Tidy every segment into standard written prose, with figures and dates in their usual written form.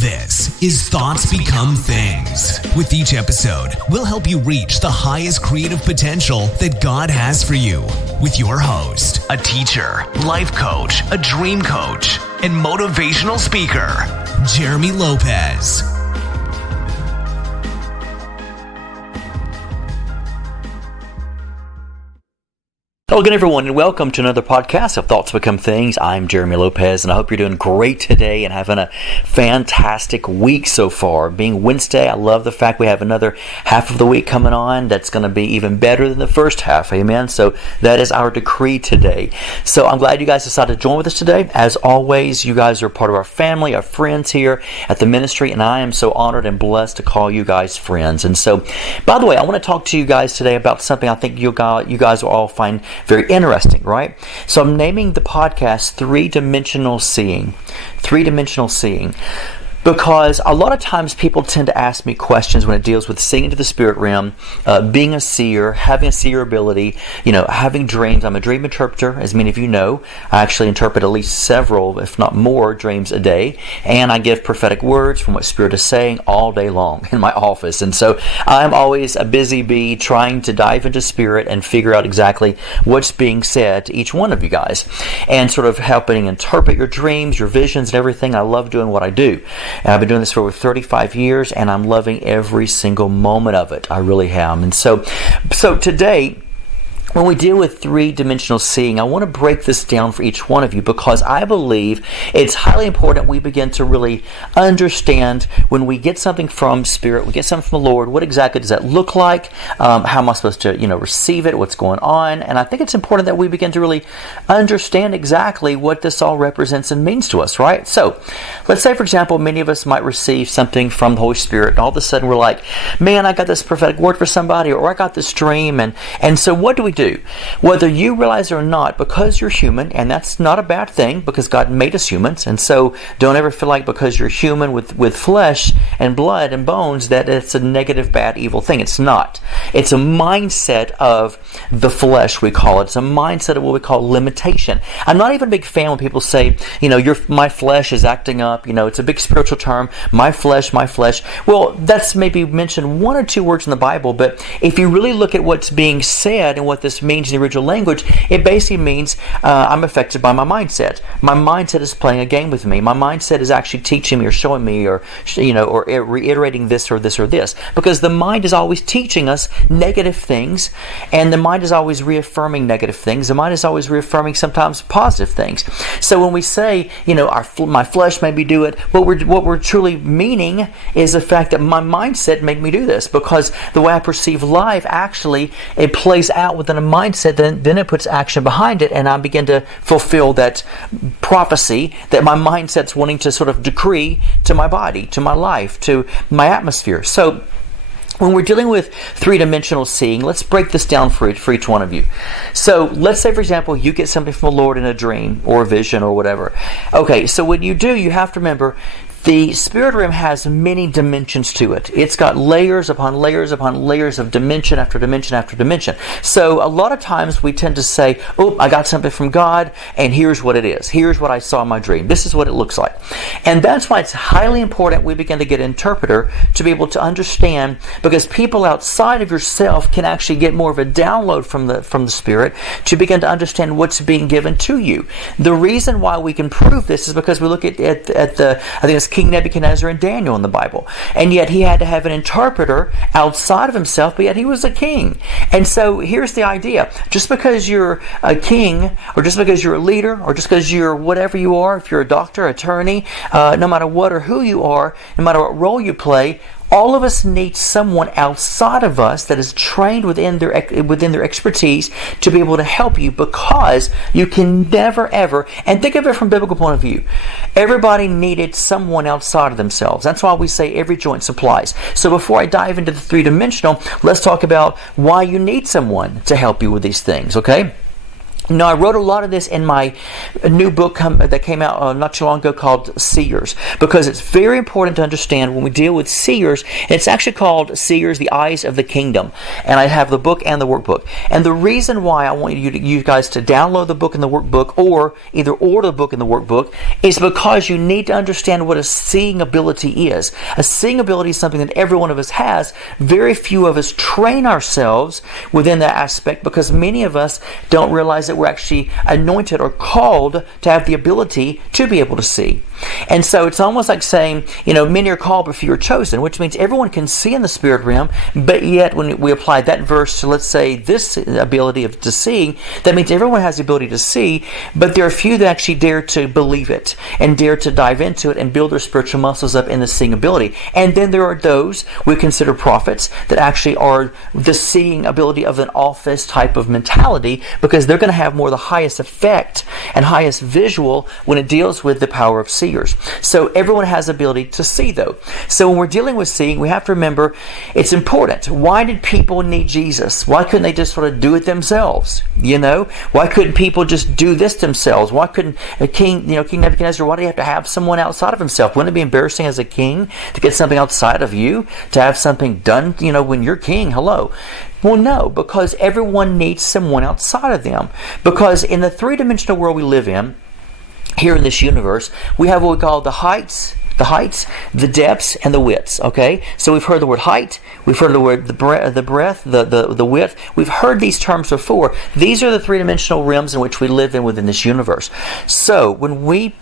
This is Thoughts Become Things. With each episode, we'll help you reach the highest creative potential that God has for you. With your host, a teacher, life coach, a dream coach, and motivational speaker, Jeremy Lopez. Hello again, everyone, and welcome to another podcast of Thoughts Become Things. I'm Jeremy Lopez, and I hope you're doing great today and having a fantastic week so far. Being Wednesday, I love the fact we have another half of the week coming on that's going to be even better than the first half. Amen. So that is our decree today. So I'm glad you guys decided to join with us today. As always, you guys are part of our family, our friends here at the ministry, and I am so honored and blessed to call you guys friends. And so, by the way, I want to talk to you guys today about something I think you guys will all find very interesting, right? So I'm naming the podcast Three-Dimensional Seeing. Three-Dimensional Seeing. Because a lot of times people tend to ask me questions when it deals with seeing into the spirit realm, being a seer, having a seer ability, having dreams. I'm a dream interpreter, as many of you know. I actually interpret at least several, if not more, dreams a day. And I give prophetic words from what Spirit is saying all day long in my office. And so I'm always a busy bee trying to dive into Spirit and figure out exactly what's being said to each one of you guys. And sort of helping interpret your dreams, your visions, and everything. I love doing what I do. And I've been doing this for over 35 years, and I'm loving every single moment of it. I really am. And so today, when we deal with three-dimensional seeing, I want to break this down for each one of you because I believe it's highly important we begin to really understand when we get something from Spirit, we get something from the Lord, what exactly does that look like? How am I supposed to, receive it? What's going on? And I think it's important that we begin to really understand exactly what this all represents and means to us, right? So, let's say, for example, many of us might receive something from the Holy Spirit, and all of a sudden we're like, man, I got this prophetic word for somebody, or I got this dream, and so what do we do? Whether you realize it or not, because you're human, and that's not a bad thing because God made us humans, and so don't ever feel like because you're human with flesh and blood and bones that it's a negative, bad, evil thing. It's not. It's a mindset of the flesh, we call it. It's a mindset of what we call limitation. I'm not even a big fan when people say, my flesh is acting up. It's a big spiritual term. My flesh, my flesh. Well, that's maybe mentioned one or two words in the Bible, but if you really look at what's being said and what this means in the original language, it basically means I'm affected by my mindset. My mindset is playing a game with me. My mindset is actually teaching me or showing me or reiterating this or this or this. Because the mind is always teaching us negative things, and the mind is always reaffirming negative things. The mind is always reaffirming sometimes positive things. So when we say, my flesh made me do it, what we're truly meaning is the fact that my mindset made me do this, because the way I perceive life actually it plays out within a mindset, then it puts action behind it, and I begin to fulfill that prophecy that my mindset's wanting to sort of decree to my body, to my life, to my atmosphere. So when we're dealing with three-dimensional seeing, let's break this down for each one of you. So let's say, for example, you get something from the Lord in a dream or a vision or whatever. Okay, so when you do, you have to remember the spirit realm has many dimensions to it. It's got layers upon layers upon layers of dimension after dimension after dimension. So a lot of times we tend to say, I got something from God, and here's what it is. Here's what I saw in my dream. This is what it looks like. And that's why it's highly important we begin to get an interpreter to be able to understand, because people outside of yourself can actually get more of a download from the Spirit to begin to understand what's being given to you. The reason why we can prove this is because we look at the, I think it's King Nebuchadnezzar and Daniel in the Bible. And yet he had to have an interpreter outside of himself, but yet he was a king. And so here's the idea. Just because you're a king, or just because you're a leader, or just because you're whatever you are, if you're a doctor, attorney, no matter what or who you are, no matter what role you play, all of us need someone outside of us that is trained within their expertise to be able to help you, because you can never ever, and think of it from a biblical point of view, everybody needed someone outside of themselves. That's why we say every joint supplies. So before I dive into the three-dimensional, let's talk about why you need someone to help you with these things, okay? Now, I wrote a lot of this in my new book that came out not too long ago called Seers, because it's very important to understand when we deal with seers. It's actually called Seers, the Eyes of the Kingdom. And I have the book and the workbook. And the reason why I want you guys to download the book and the workbook, or either order the book and the workbook, is because you need to understand what a seeing ability is. A seeing ability is something that every one of us has. Very few of us train ourselves within that aspect, because many of us don't realize that we're actually anointed or called to have the ability to be able to see. And so it's almost like saying, many are called but few are chosen, which means everyone can see in the spirit realm, but yet when we apply that verse to, let's say, this ability of to seeing, that means everyone has the ability to see, but there are few that actually dare to believe it and dare to dive into it and build their spiritual muscles up in the seeing ability. And then there are those we consider prophets that actually are the seeing ability of an office type of mentality, because they're going to have more the highest effect and highest visual when it deals with the power of seers. So everyone has the ability to see, though. So when we're dealing with seeing, we have to remember it's important. Why did people need Jesus? Why couldn't they just sort of do it themselves? Why couldn't people just do this themselves? Why couldn't King Nebuchadnezzar, why do you have to have someone outside of himself? Wouldn't it be embarrassing as a king to get something outside of you, to have something done, when you're king? Hello. Well, no, because everyone needs someone outside of them. Because in the three-dimensional world we live in, here in this universe, we have what we call the heights, the depths, and the widths. Okay, so we've heard the word height, we've heard the word the breadth, the width. We've heard these terms before. These are the three-dimensional realms in which we live in within this universe. So when we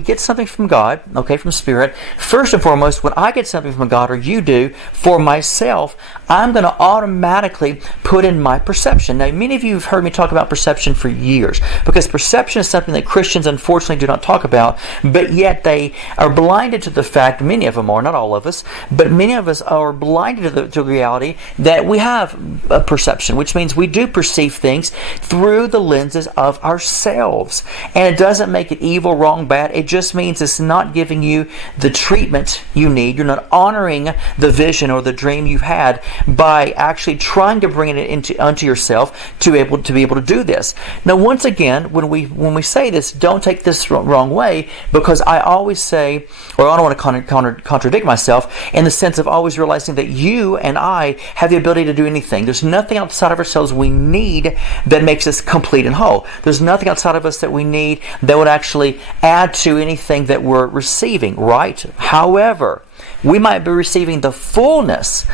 get something from God, okay, from Spirit, first and foremost, when I get something from God, or you do, for myself, I'm going to automatically put in my perception. Now, many of you have heard me talk about perception for years, because perception is something that Christians unfortunately do not talk about, but yet they are blinded to the fact, many of them are, not all of us, but many of us are blinded to the reality that we have a perception, which means we do perceive things through the lenses of ourselves. And it doesn't make it evil, wrong, bad. It just means it's not giving you the treatment you need. You're not honoring the vision or the dream you've had by actually trying to bring it onto yourself to be able to do this. Now, once again, when we say this, don't take this wrong way, because I always say, or I don't want to contradict myself, in the sense of always realizing that you and I have the ability to do anything. There's nothing outside of ourselves we need that makes us complete and whole. There's nothing outside of us that we need that would actually add to anything that we're receiving, right? However, we might be receiving the fullness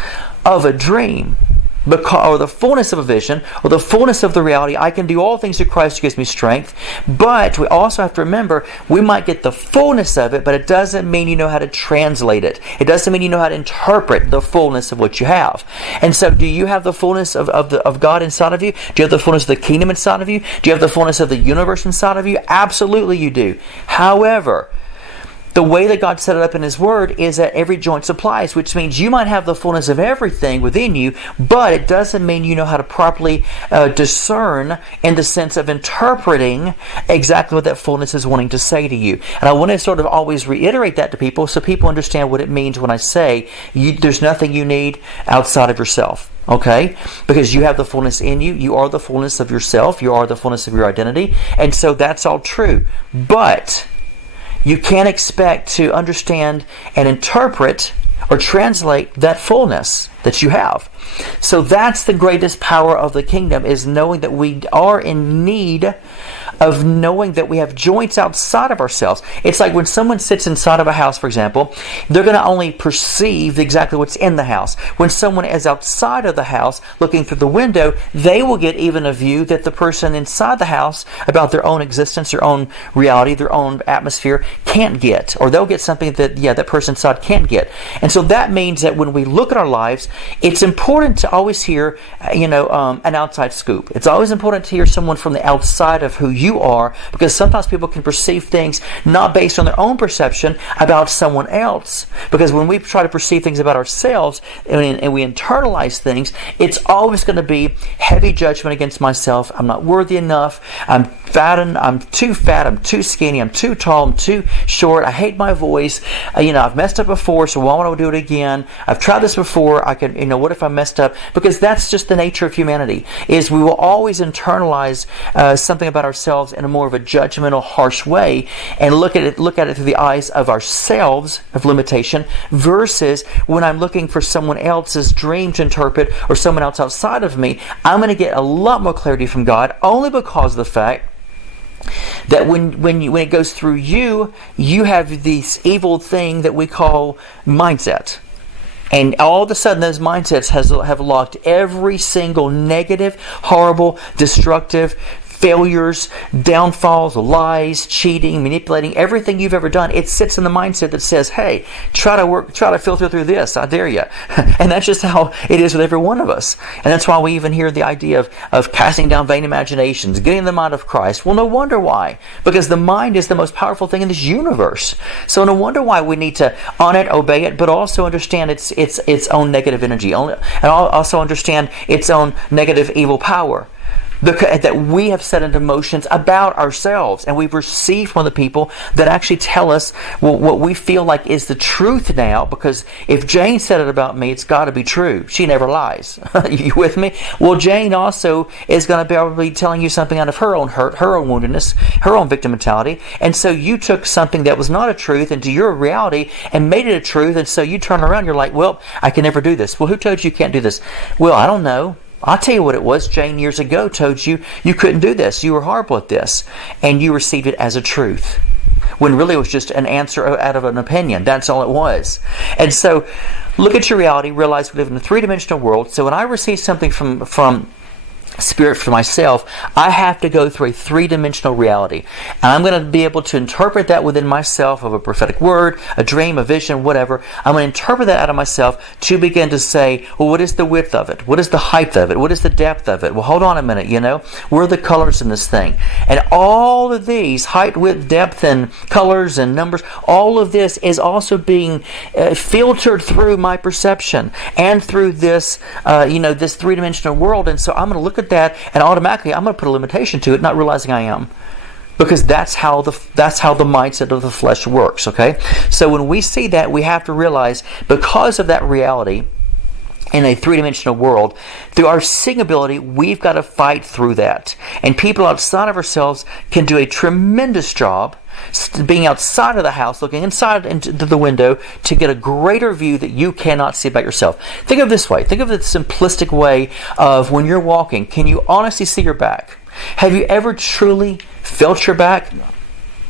of a dream, or the fullness of a vision, or the fullness of the reality. I can do all things through Christ who gives me strength. But we also have to remember, we might get the fullness of it, but it doesn't mean you know how to translate it. It doesn't mean you know how to interpret the fullness of what you have. And so, do you have the fullness of God inside of you? Do you have the fullness of the kingdom inside of you? Do you have the fullness of the universe inside of you? Absolutely you do. However, the way that God set it up in His Word is that every joint supplies, which means you might have the fullness of everything within you, but it doesn't mean you know how to properly discern in the sense of interpreting exactly what that fullness is wanting to say to you. And I want to sort of always reiterate that to people so people understand what it means when I say there's nothing you need outside of yourself. Okay? Because you have the fullness in you. You are the fullness of yourself. You are the fullness of your identity. And so that's all true. But you can't expect to understand and interpret or translate that fullness that you have. So that's the greatest power of the kingdom, is knowing that we are in need of knowing that we have joints outside of ourselves. It's like when someone sits inside of a house, for example, they're going to only perceive exactly what's in the house. When someone is outside of the house looking through the window, they will get even a view that the person inside the house about their own existence, their own reality, their own atmosphere can't get. Or they'll get something that, that person inside can't get. And so that means that when we look at our lives, it's important to always hear, an outside scoop. It's always important to hear someone from the outside of who you are, because sometimes people can perceive things not based on their own perception about someone else. Because when we try to perceive things about ourselves and we internalize things, it's always going to be heavy judgment against myself. I'm not worthy enough. I'm too fat. I'm too skinny. I'm too tall. I'm too short. I hate my voice. I've messed up before, so why would I do it again? I've tried this before. What if I messed up? Because that's just the nature of humanity, is we will always internalize something about ourselves in a more of a judgmental, harsh way, and look at it through the eyes of ourselves, of limitation, versus when I'm looking for someone else's dream to interpret, or someone else outside of me, I'm going to get a lot more clarity from God, only because of the fact that when it goes through you have this evil thing that we call mindset. And all of a sudden, those mindsets have locked every single negative, horrible, destructive, failures, downfalls, lies, cheating, manipulating, everything you've ever done. It sits in the mindset that says, hey, try to filter through this. I dare you. And that's just how it is with every one of us. And that's why we even hear the idea of casting down vain imaginations, getting the mind of Christ. Well, no wonder why. Because the mind is the most powerful thing in this universe. So no wonder why we need to honor it, obey it, but also understand its own negative energy. And also understand its own negative evil power. That we have set into motions about ourselves, and we've received from the people that actually tell us what we feel like is the truth now, because if Jane said it about me, it's got to be true. She never lies. You with me? Well, Jane also is going to be probably telling you something out of her own hurt, her own woundedness, her own victim mentality, and so you took something that was not a truth into your reality and made it a truth, and so you turn around, you're like, well, I can never do this. Well, who told you can't do this? Well, I don't know. I'll tell you what it was. Jane years ago told you couldn't do this. You were horrible at this. And you received it as a truth, when really it was just an answer out of an opinion. That's all it was. And so look at your reality. Realize we live in a three-dimensional world. So when I receive something from Spirit for myself, I have to go through a three-dimensional reality. And I'm going to be able to interpret that within myself of a prophetic word, a dream, a vision, whatever. I'm going to interpret that out of myself to begin to say, well, what is the width of it? What is the height of it? What is the depth of it? Well, hold on a minute, where are the colors in this thing? And all of these, height, width, depth, and colors and numbers, all of this is also being filtered through my perception and through this, this three-dimensional world. And so I'm going to look at that, and automatically I'm going to put a limitation to it, not realizing I am, because that's how the mindset of the flesh works. Okay, so when we see that, we have to realize, because of that reality in a three-dimensional world, through our seeing ability, we've got to fight through that. And people outside of ourselves can do a tremendous job being outside of the house, looking inside into the window to get a greater view that you cannot see about yourself. Think of it this way. Think of the simplistic way of when you're walking. Can you honestly see your back? Have you ever truly felt your back?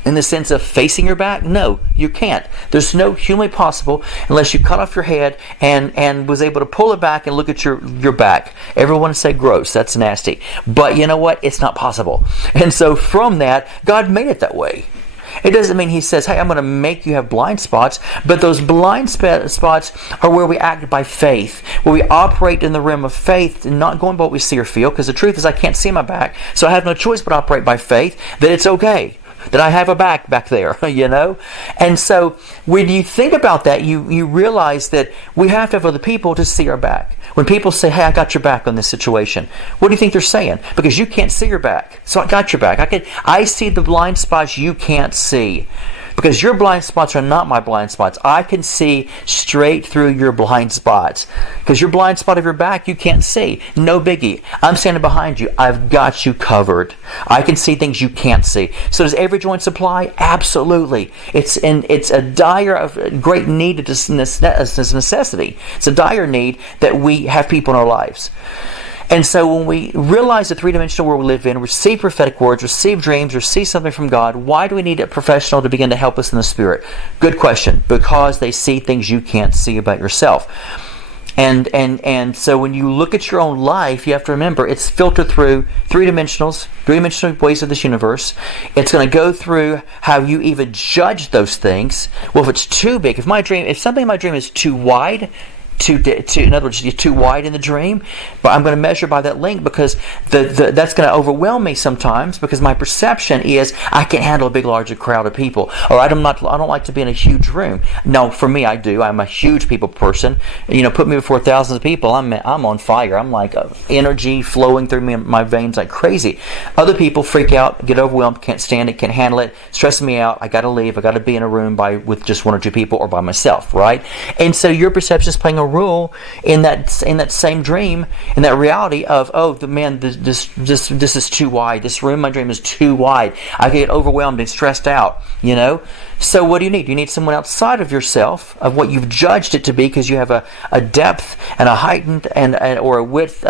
In the sense of facing your back? No, you can't. There's no humanly possible unless you cut off your head and was able to pull it back and look at your back. Everyone would say gross, that's nasty. But you know what? It's not possible. And so from that, God made it that way. It doesn't mean He says, hey, I'm going to make you have blind spots, but those blind spots are where we act by faith, where we operate in the realm of faith and not going by what we see or feel, because the truth is I can't see my back, so I have no choice but operate by faith that it's okay, that I have a back there, And so when you think about that, you realize that we have to have other people to see our back. When people say, hey, I got your back on this situation, what do you think they're saying? Because you can't see your back. So I got your back. I see the blind spots you can't see. Because your blind spots are not my blind spots. I can see straight through your blind spots. Because your blind spot of your back, you can't see. No biggie. I'm standing behind you. I've got you covered. I can see things you can't see. So does every joint supply? Absolutely. It's a dire, great need, it's a necessity. It's a dire need that we have people in our lives. And so when we realize the three-dimensional world we live in, receive prophetic words, receive dreams, receive something from God, why do we need a professional to begin to help us in the Spirit? Good question. Because they see things you can't see about yourself. And so when you look at your own life, you have to remember it's filtered through three-dimensional ways of this universe. It's going to go through how you even judge those things. Well, if it's too big, if something in my dream is too wide, in other words, too wide in the dream, but I'm going to measure by that length, because that's going to overwhelm me sometimes, because my perception is I can't handle a big, large crowd of people, or I don't like to be in a huge room. No, for me, I do. I'm a huge people person. Put me before thousands of people, I'm on fire. I'm like energy flowing through me, my veins like crazy. Other people freak out, get overwhelmed, can't stand it, can't handle it, stress me out. I got to leave. I got to be in a room with just one or two people, or by myself, right? And so your perception is playing a role in that same dream, in that reality of, this is too wide. This room, my dream, is too wide. I get overwhelmed and stressed out. So what do you need? You need someone outside of yourself, of what you've judged it to be, because you have a depth and a heightened or a width,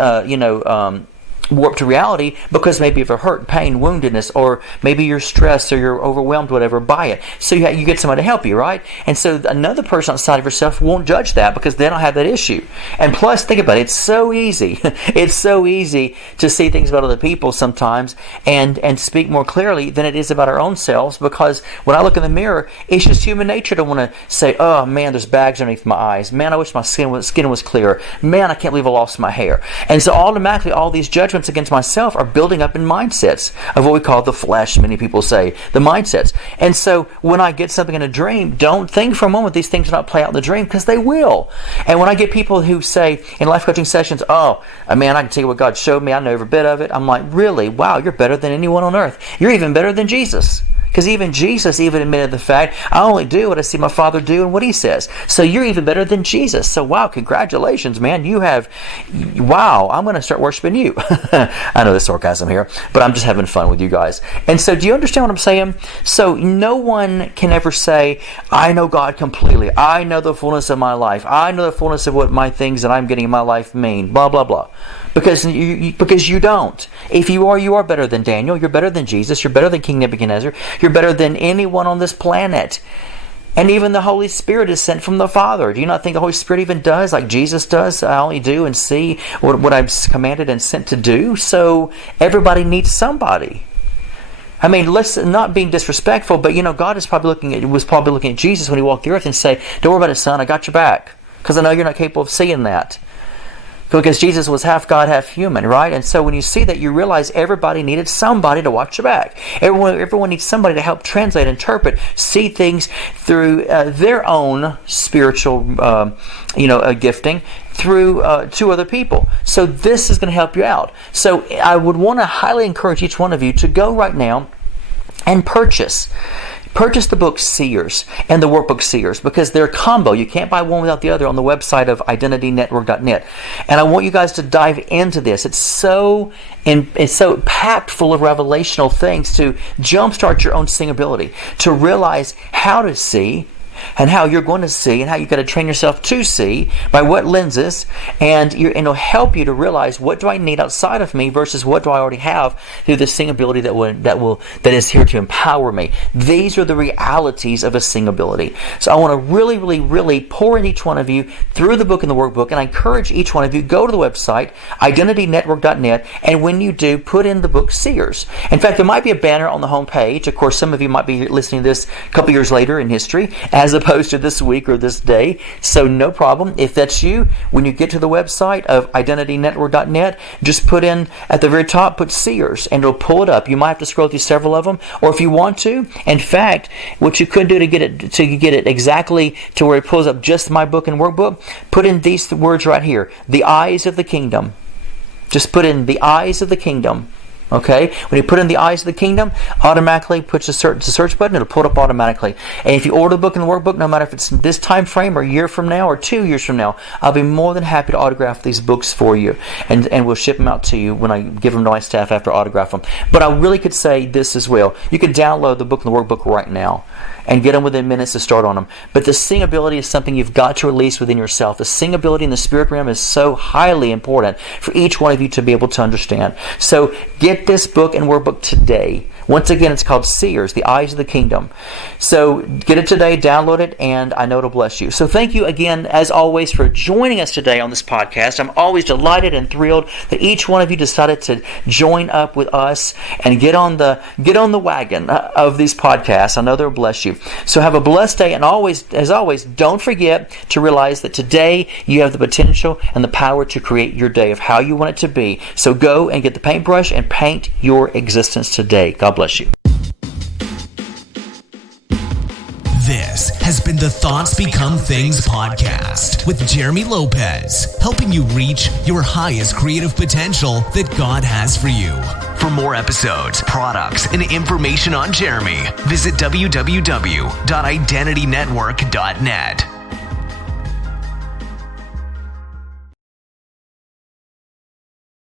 warped reality, because maybe of a hurt, pain, woundedness, or maybe you're stressed or you're overwhelmed, whatever, by it. So you get somebody to help you, right? And so another person outside of yourself won't judge that, because they don't have that issue. And plus, think about it, it's so easy. It's so easy to see things about other people sometimes and speak more clearly than it is about our own selves, because when I look in the mirror, it's just human nature to want to say, oh man, there's bags underneath my eyes. Man, I wish my skin was clearer. Man, I can't believe I lost my hair. And so automatically all these judgments against myself are building up in mindsets of what we call the flesh, many people say, the mindsets. And so when I get something in a dream, don't think for a moment these things will not play out in the dream, because they will. And when I get people who say in life coaching sessions, oh man, I can tell you what God showed me, I know every bit of it, I'm like, really? Wow, you're better than anyone on earth. You're even better than Jesus. Because even Jesus admitted the fact, I only do what I see my Father do and what He says. So you're even better than Jesus. So wow, congratulations, man. Wow, I'm going to start worshiping you. I know there's sarcasm here, but I'm just having fun with you guys. And so do you understand what I'm saying? So no one can ever say, I know God completely. I know the fullness of my life. I know the fullness of what my things that I'm getting in my life mean. Blah, blah, blah. Because you don't. If you are better than Daniel. You're better than Jesus. You're better than King Nebuchadnezzar. You're better than anyone on this planet. And even the Holy Spirit is sent from the Father. Do you not think the Holy Spirit even does like Jesus does? I only do and see what I'm commanded and sent to do. So everybody needs somebody. I mean, let's not being disrespectful, but God was probably looking at Jesus when He walked the earth and say, don't worry about it, son, I got your back. Because I know you're not capable of seeing that. Because Jesus was half God, half human, right? And so when you see that, you realize everybody needed somebody to watch your back. Everyone needs somebody to help translate, interpret, see things through their own spiritual, gifting through to other people. So this is going to help you out. So I would want to highly encourage each one of you to go right now and purchase the book Seers and the workbook Seers, because they're a combo. You can't buy one without the other on the website of IdentityNetwork.net. And I want you guys to dive into this. It's so packed full of revelational things to jumpstart your own seeing ability, to realize how to see, and how you're going to see, and how you've got to train yourself to see by what lenses, and it'll help you to realize what do I need outside of me versus what do I already have through the seeing ability that is here to empower me. These are the realities of a seeing ability. So I want to really, really, really pour in each one of you through the book and the workbook, and I encourage each one of you, go to the website, IdentityNetwork.net, and when you do, put in the book Seers. In fact, there might be a banner on the home page. Of course, some of you might be listening to this a couple years later in history, as opposed to this week or this day. So no problem. If that's you, when you get to the website of IdentityNetwork.net, just put in at the very top, put Seers, and it'll pull it up. You might have to scroll through several of them, or if you want to, in fact, what you could do to get it exactly to where it pulls up just my book and workbook, put in these words right here: the eyes of the kingdom. Just put in the eyes of the kingdom. Okay? When you put in the eyes of the kingdom, automatically puts the search button, it'll pull it up automatically. And if you order the book and the workbook, no matter if it's this time frame or a year from now or 2 years from now, I'll be more than happy to autograph these books for you. And we'll ship them out to you when I give them to my staff after I autograph them. But I really could say this as well. You can download the book and the workbook right now and get them within minutes to start on them. But the seeing ability is something you've got to release within yourself. The seeing ability in the spirit realm is so highly important for each one of you to be able to understand. So get this book and workbook today Once again, it's called Seers, the Eyes of the Kingdom. So get it today, download it, and I know it'll bless you. So thank you again, as always, for joining us today on this podcast. I'm always delighted and thrilled that each one of you decided to join up with us and get on the wagon of these podcasts. I know they'll bless you. So have a blessed day, and as always, don't forget to realize that today you have the potential and the power to create your day of how you want it to be. So go and get the paintbrush and paint your existence today. God bless you. This has been the Thoughts Become Things podcast with Jeremy Lopez, helping you reach your highest creative potential that God has for you. For more episodes, products, and information on Jeremy, visit www.identitynetwork.net.